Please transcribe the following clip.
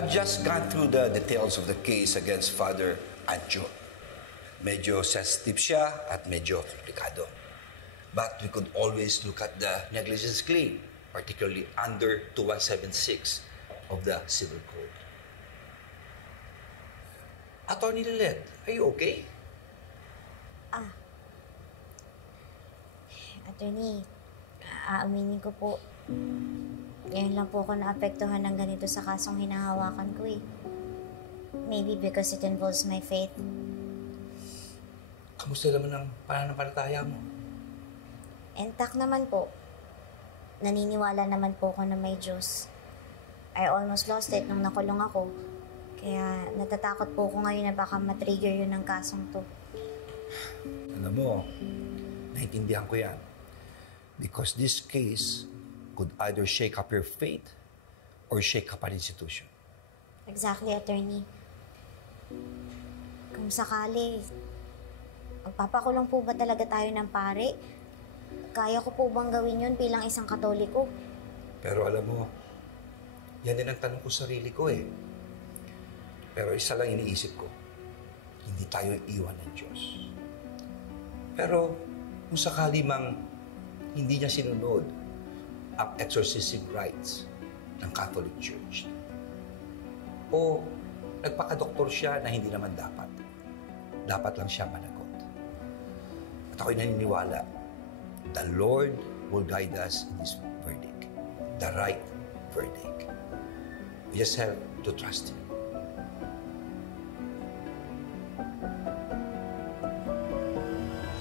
I've just gone through the details of the case against Father Ancho. Medyo sensitive siya at medyo komplikado. But we could always look at the negligence claim, particularly under 2176 of the Civil Code. Attorney Lilet, are you okay? Attorney, aaminin ko po, ngayon lang po ako naapektuhan ng ganito sa kasong hinahawakan ko eh. Maybe because it involves my faith. Kamusta naman ang pananampalataya mo? Intact naman po. Naniniwala naman po ako na may Diyos. I almost lost it nung nakulong ako. Kaya natatakot po ako ngayon na baka matrigger yun ng kasong to. Alam mo, naintindihan ko yan. Because this case could either shake up your faith or shake up an institution. Exactly, Attorney. Kung sakali, magpapakulong po ba talaga tayo ng pare? Kaya ko po bang gawin yun bilang isang Katoliko? Pero alam mo, yan din ang tanong ko sa sarili ko eh. Pero isa lang iniisip ko, hindi tayo iwan ng Diyos. Pero kung sakali mang hindi niya sinunod ang exorcism rites ng Catholic Church, o nagpakadoktor siya na hindi naman dapat lang siya managot. At ako'y naniniwala, the Lord will guide us in this verdict, the right verdict. We just have to trust Him.